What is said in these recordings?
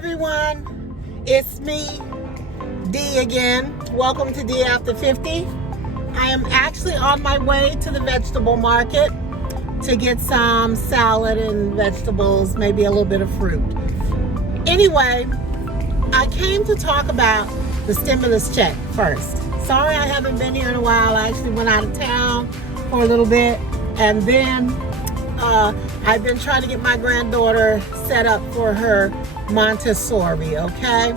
everyone, it's me, D again. Welcome to D After 50. I am actually on my way to the vegetable market to get some salad and vegetables, maybe a little bit of fruit. Anyway, I came to talk about the stimulus check first. Sorry I haven't been here in a while. I actually went out of town for a little bit, and then I've been trying to get my granddaughter set up for her Montessori, okay?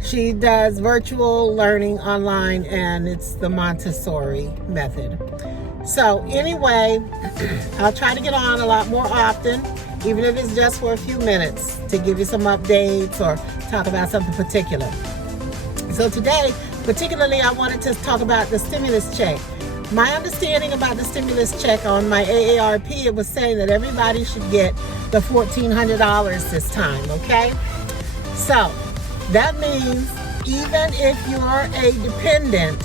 She does virtual learning online, and it's the Montessori method. So anyway, I'll try to get on a lot more often, even if it's just for a few minutes, to give you some updates or talk about something particular. So today, particularly, I wanted to talk about the stimulus check. My understanding about the stimulus check on my AARP, it was saying that everybody should get the $1,400 this time, okay? So that means even if you're a dependent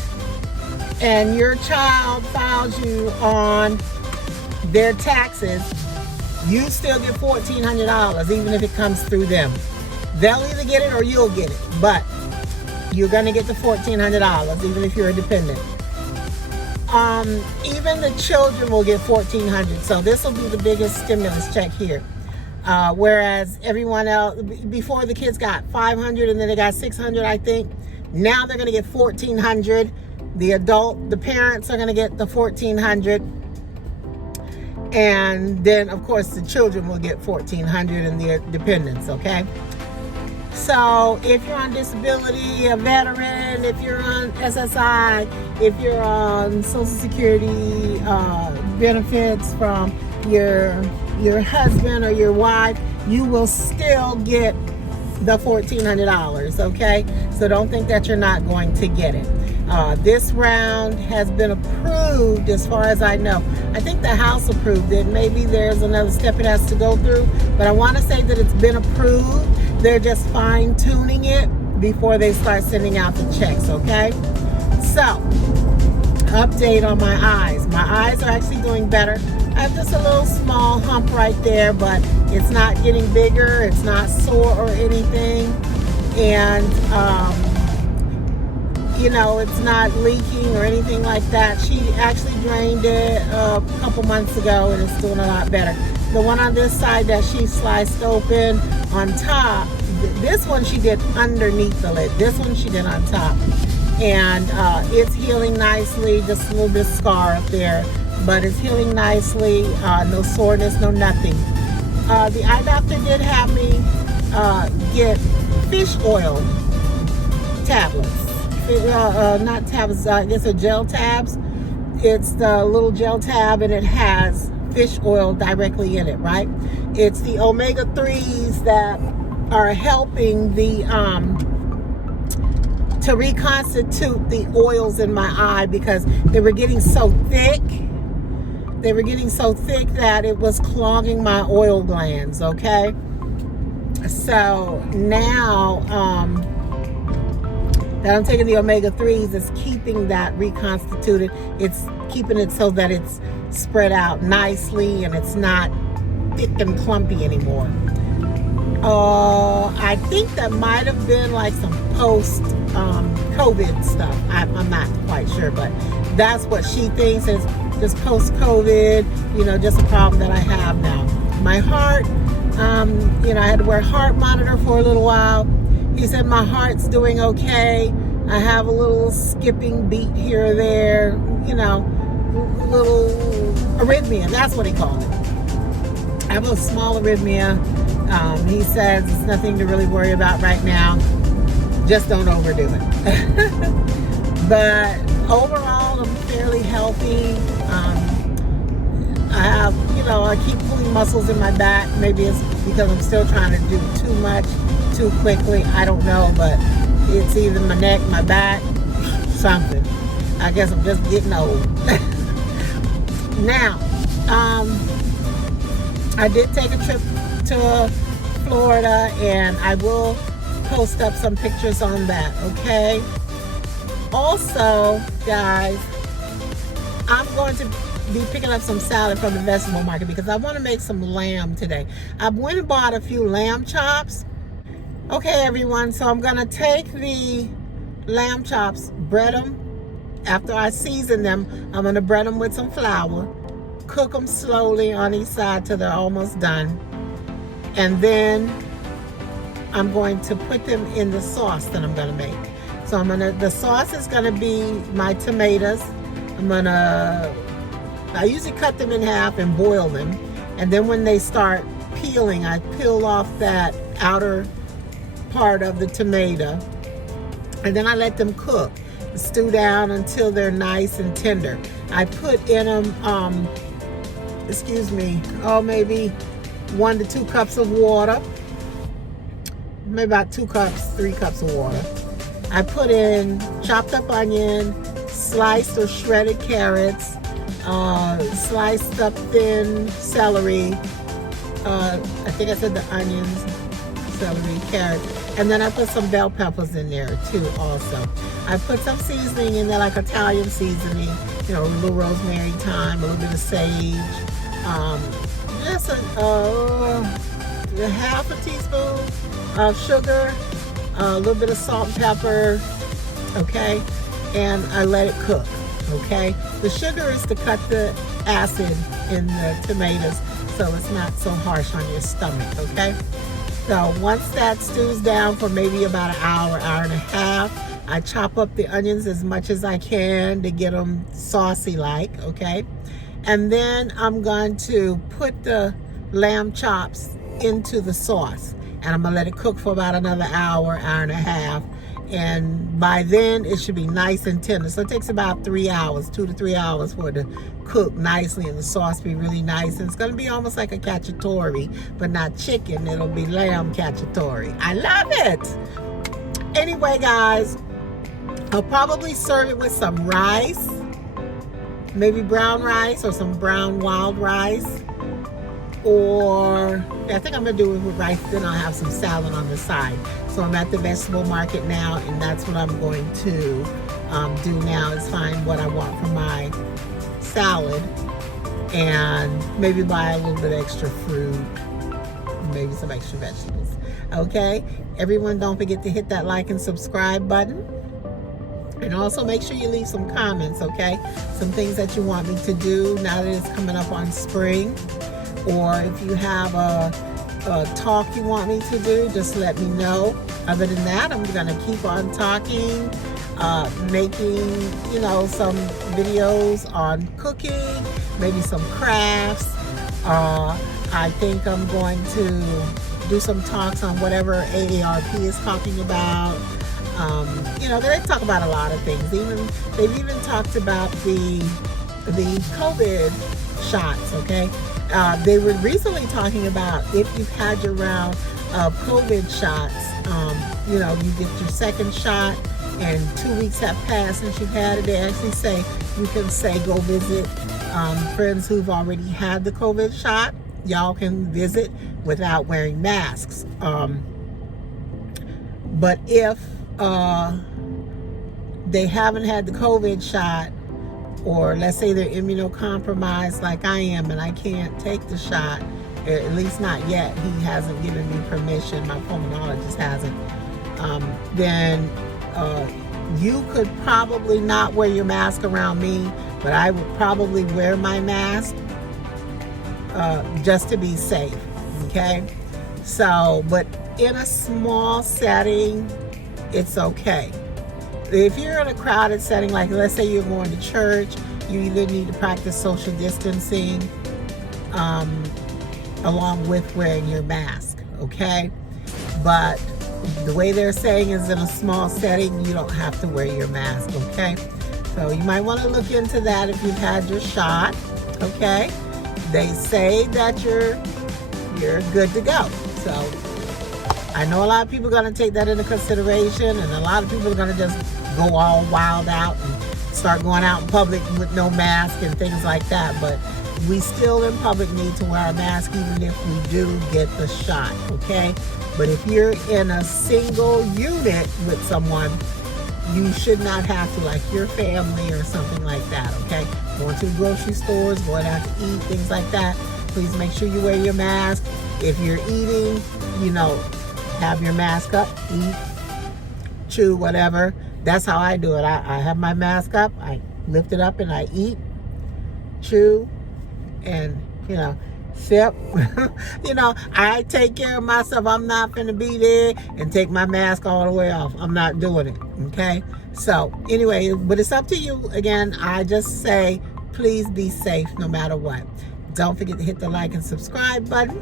and your child files you on their taxes, you still get $1,400 even if it comes through them. They'll either get it or you'll get it, but you're gonna get the $1,400 even if you're a dependent. Even the children will get $1,400. So this will be the biggest stimulus check here. Whereas everyone else, before the kids got $500 and then they got $600, I think. Now they're going to get $1,400. The parents are going to get the $1,400. And then, of course, the children will get $1,400 and their dependents, okay? So if you're on disability, a veteran, if you're on SSI, if you're on Social Security benefits from your husband or your wife, you will still get the $1,400, okay? So don't think that you're not going to get it. This round has been approved as far as I know. I think the House approved it. Maybe there's another step it has to go through, but I want to say that it's been approved. They're just fine-tuning it before they start sending out the checks, okay? So, update on my eyes. My eyes are actually doing better. I have just a little small hump right there, but it's not getting bigger. It's not sore or anything. And, it's not leaking or anything like that. She actually drained it a couple months ago, and it's doing a lot better. The one on this side that she sliced open on top, this one she did underneath the lid. This one she did on top. And it's healing nicely, just a little bit of scar up there. But it's healing nicely, no soreness, no nothing. The eye doctor did have me get fish oil tablets. Not tablets, I guess they're gel tabs. It's the little gel tab, and it has fish oil directly in it, right? It's the omega-3s that are helping to reconstitute the oils in my eye, because they were getting so thick. They were getting so thick that it was clogging my oil glands, okay? So now that I'm taking the omega-3s, it's keeping that reconstituted. It's keeping it so that it's spread out nicely and it's not thick and clumpy anymore. I think that might have been like some post-COVID stuff. I'm not quite sure, but that's what she thinks is just post-COVID, just a problem that I have now. My heart, I had to wear a heart monitor for a little while. He said my heart's doing okay. I have a little skipping beat here or there, little arrhythmia. That's what he called it. I have a small arrhythmia. He says it's nothing to really worry about right now. Just don't overdo it. But overall, I'm fairly healthy. I have, I keep pulling muscles in my back. Maybe it's because I'm still trying to do too much too quickly. I don't know, but it's either my neck, my back, something. I guess I'm just getting old. Now, I did take a trip to Florida, and I will post up some pictures on that, okay? Also, guys, I'm going to be picking up some salad from the vegetable market because I want to make some lamb today. I went and bought a few lamb chops. Okay, everyone, so I'm going to take the lamb chops, bread them. After I season them, I'm going to bread them with some flour, cook them slowly on each side till they're almost done. And then I'm going to put them in the sauce that I'm going to make. So the sauce is going to be my tomatoes. I usually cut them in half and boil them. And then when they start peeling, I peel off that outer part of the tomato. And then I let them cook, stew down until they're nice and tender. I put in them, maybe 1 to 2 cups of water. Maybe about 3 cups of water. I put in chopped up onion, sliced or shredded carrots, sliced up thin celery. I think I said the onions, celery, carrots. And then I put some bell peppers in there too also. I put some seasoning in there, like Italian seasoning, a little rosemary, thyme, a little bit of sage, just a half a teaspoon of sugar, a little bit of salt and pepper, okay? And I let it cook, okay? The sugar is to cut the acid in the tomatoes so it's not so harsh on your stomach, okay? So once that stews down for maybe about an hour, hour and a half, I chop up the onions as much as I can to get them saucy like, okay? And then I'm going to put the lamb chops into the sauce. And I'm gonna let it cook for about another hour, hour and a half. And by then it should be nice and tender. So it takes about 3 hours, 2 to 3 hours for it to cook nicely and the sauce be really nice. And it's gonna be almost like a cacciatore, but not chicken, it'll be lamb cacciatore. I love it. Anyway, guys, I'll probably serve it with some rice, maybe brown rice or some brown wild rice. Or I think I'm gonna do it with rice, then I'll have some salad on the side. So I'm at the vegetable market now, and that's what I'm going to do now, is find what I want for my salad and maybe buy a little bit extra fruit, maybe some extra vegetables. Okay, everyone, don't forget to hit that like and subscribe button. And also make sure you leave some comments, okay? Some things that you want me to do now that it's coming up on spring. Or if you have a talk you want me to do, just let me know. Other than that, I'm gonna keep on talking, making, some videos on cooking, maybe some crafts. I think I'm going to do some talks on whatever AARP is talking about. They talk about a lot of things. They've even talked about the COVID shots, okay? They were recently talking about if you've had your round of COVID shots, you get your second shot and 2 weeks have passed since you've had it. They actually say you can go visit friends who've already had the COVID shot. Y'all can visit without wearing masks. But if they haven't had the COVID shot, or let's say they're immunocompromised like I am and I can't take the shot, at least not yet, he hasn't given me permission, my pulmonologist hasn't, then you could probably not wear your mask around me, but I would probably wear my mask just to be safe, okay? So, but in a small setting, it's okay. If you're in a crowded setting, like let's say you're going to church, you either need to practice social distancing along with wearing your mask, okay? But the way they're saying is in a small setting, you don't have to wear your mask, okay? So you might want to look into that if you've had your shot, okay? They say that you're good to go. So I know a lot of people are going to take that into consideration, and a lot of people are going to just go all wild out and start going out in public with no mask and things like that. But we still in public need to wear a mask even if we do get the shot, okay? But if you're in a single unit with someone, you should not have to, like your family or something like that, okay? Going to the grocery stores, going out to eat, things like that. Please make sure you wear your mask. If you're eating, have your mask up, eat, chew, whatever. That's how I do it. I have my mask up, I lift it up and I eat, chew, and, sip. I take care of myself. I'm not going to be there and take my mask all the way off. I'm not doing it, okay? So, anyway, but it's up to you. Again, I just say, please be safe no matter what. Don't forget to hit the like and subscribe button.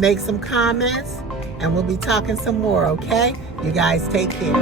Make some comments, and we'll be talking some more, okay? You guys take care.